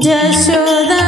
Yashoda.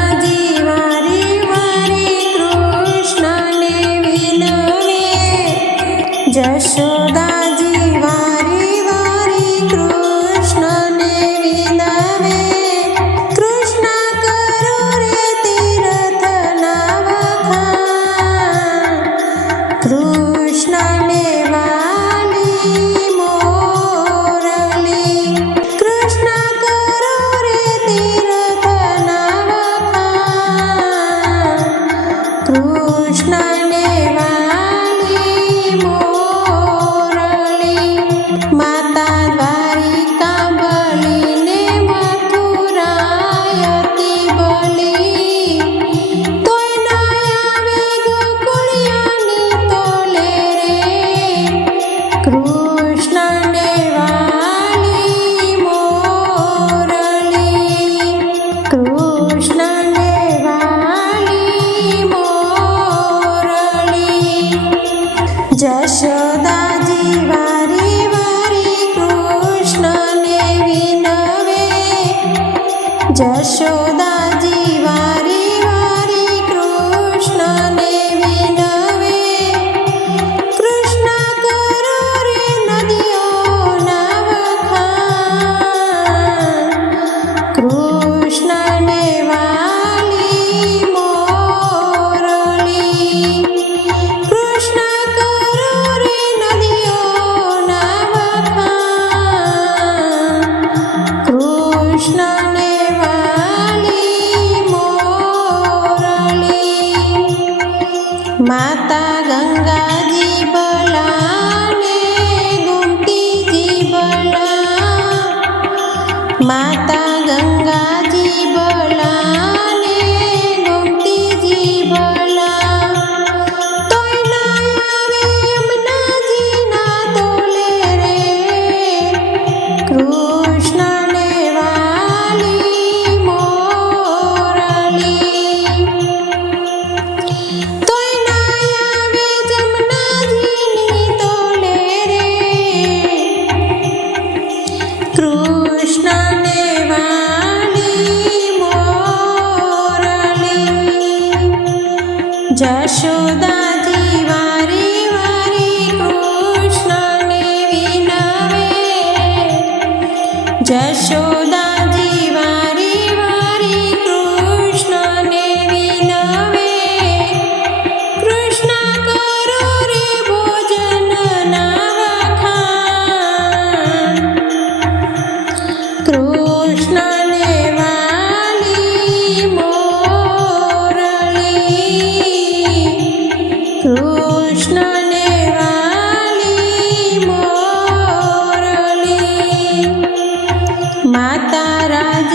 માતા રાજ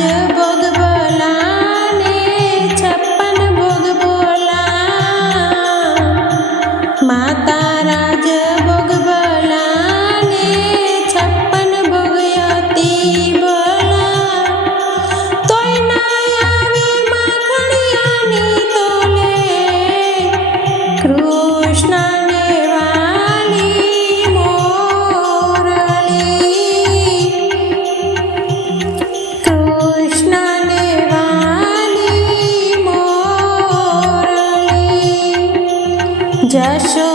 pressure.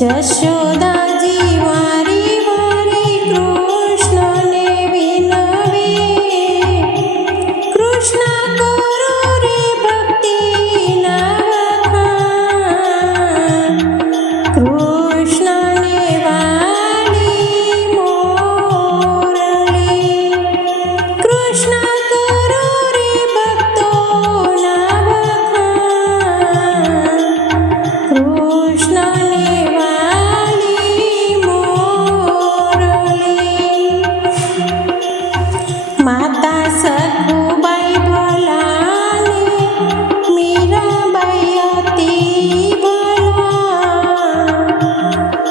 just show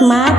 માતા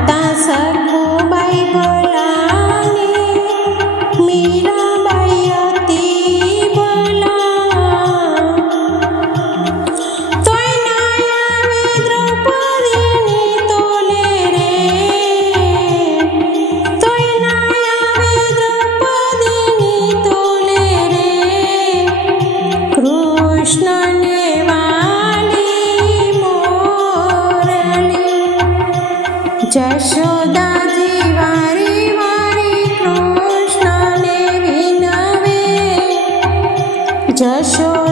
જશોદાજી